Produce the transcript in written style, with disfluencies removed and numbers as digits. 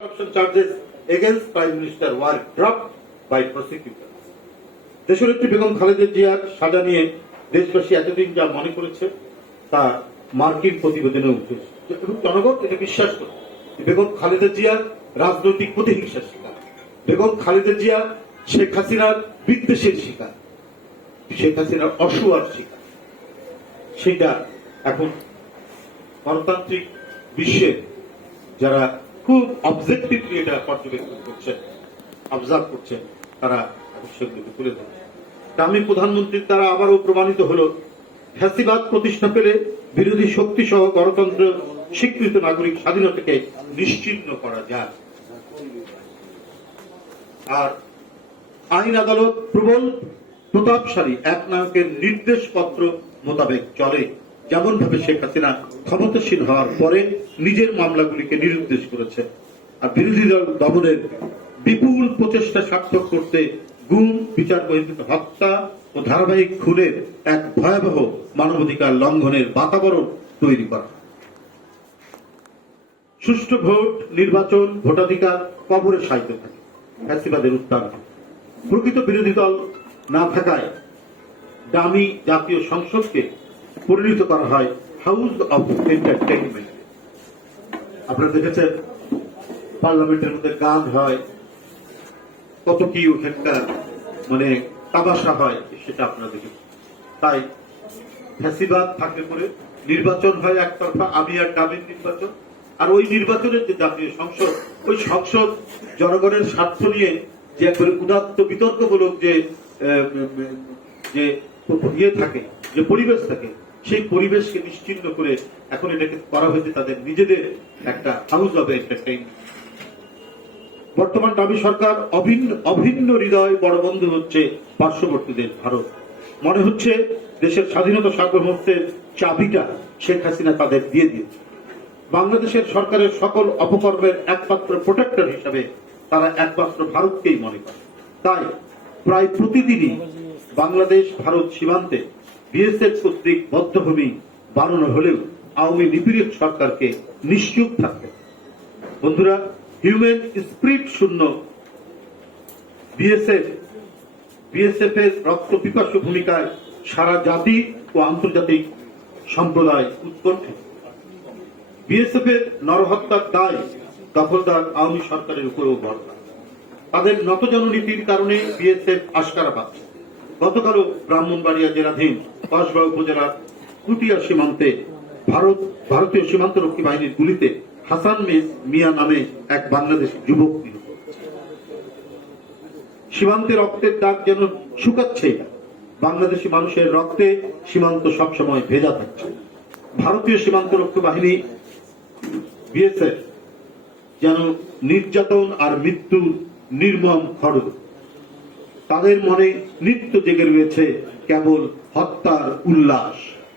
corruption charges against Prime Minister were dropped by prosecutors. দেশনেত্রী বেগম খালেদা জিয়ার সাজা নিয়ে দেশবাসী এতদিন যা মনে করেছে তা মার্কিন প্রতিবেদনে উঠে এসেছে এবং জনগণ এটা বিশ্বাস করে। বেগম খালেদা জিয়া রাজনৈতিক প্রতিহিংসার শিকার, বেগম খালেদা জিয়া শেখ হাসিনার বিদ্বেষের শিকার, শেখ হাসিনার অসুয়ার শিকার। সেটা এখন গণতান্ত্রিক বিশ্বে যারা খুব অবজেক্টিভলি এটা পর্যবেক্ষণ করছেন, অবজার্ভ করছেন, তারা সেগুলোকে তুলে ধরছে। আমি প্রধানমন্ত্রীর দ্বারা আবারও প্রমাণিত হল ফ্যাসিবাদ প্রতিষ্ঠা পেলে বিরোধী শক্তি সহ গণতন্ত্র স্বীকৃত নাগরিক স্বাধীনতাকে নিশ্চিহ্ন করা যায়। আর আইন আদালত প্রবল প্রতাপশালী এক নায়কের নির্দেশপত্র মোতাবেক চলে, যেমন ভাবে শেখ হাসিনা ক্ষমতাসীন হওয়ার পরে নিজের মামলাগুলিকে নিরুদ্দেশ করেছে। আর বিরোধী দল দমনের বিপুল প্রচেষ্টা সার্থক করতে গুম, বিচার বহির্ভূত হত্যা ও ধারাবাহিক খুনের এক ভয়াবহ মানবাধিকার লঙ্ঘনের বাতাবরণ তৈরি করা। সুষ্ঠু ভোট, নির্বাচন, ভোটাধিকার কবরে সাইতে থাকে ফ্যাসিবাদের উত্থান। প্রকৃত বিরোধী দল না থাকায় দামি জাতীয় সংসদকে পরিণত করা হয় হাউস অফ এন্টারটেইনমেন্ট। আপনারা দেখেছেন পার্লামেন্টের মধ্যে গান হয়, কত কি ওখানকার মানে তামাশা হয়, সেটা আপনারা দেখেছেন। তাই ফ্যাসিবাদ থাকলে পরে নির্বাচন হয় একতরফা, আমি আর ডামির নির্বাচন। আর ওই নির্বাচনের যে জাতীয় সংসদ, ওই সংসদ জনগণের স্বার্থ নিয়ে যে একবারে উদাত্ত বিতর্কমূলক যে ইয়ে থাকে, যে পরিবেশ থাকে, সেই পরিবেশকে নিশ্চিহ্ন করে এখন এটাকে করা হয়েছে তাদের নিজেদের একটা হাউস অব এন্টারটেইনমেন্ট। বর্তমান দাবি সরকার অভিন্ন হৃদয় বড় বন্ধু হচ্ছে পার্শ্ববর্তী দেশ ভারত। মনে হচ্ছে দেশের স্বাধীনতা সার্বভৌমত্বের চাবিটা শেখ হাসিনা তাদের দিয়ে দিয়েছে। বাংলাদেশের সরকারের সকল অপকর্মের একমাত্র প্রোটেক্টর হিসাবে তারা একমাত্র ভারতকেই মনে করে। তাই প্রায় প্রতিদিনই বাংলাদেশ ভারত সীমান্তে বিএসএফ কর্তৃক বদ্ধভূমি বানানো হলেও আওয়ামী নিপীড়িত সরকারকে নিশ্চুপ থাকতে। বন্ধুরা, হিউম্যান স্পিরিট শূন্য বিএসএফ এর রক্ত পিপাসু ভূমিকায় সারা জাতি ও আন্তর্জাতিক সম্প্রদায় উৎকণ্ঠিত। বিএসএফ এর নরহত্যার দায় দখলদার আওয়ামী সরকারের উপরেও বর্তা। তাদের নতজন নীতির কারণে বিএসএফ আশকারা পাচ্ছে। গতকালও ব্রাহ্মণবাড়িয়া জেলাধীন কসবা উপজেলার কুটিয়া সীমান্তে ভারতীয় সীমান্তরক্ষী বাহিনীর গুলিতে হাসান মিয়া নামে এক বাংলাদেশ যুবক নিহত। সীমান্তে রক্তের দাগ যেন শুকাচ্ছেই না। বাংলাদেশি মানুষের রক্তে সীমান্ত সবসময় ভেজা থাকছে। ভারতীয় সীমান্তরক্ষী বাহিনী বিএসএফ যেন নির্যাতন আর মৃত্যুর নির্মম খড়গ। তাদের মনে নিত্য জেগে রয়েছে কেবল হত্যার উল্লাস।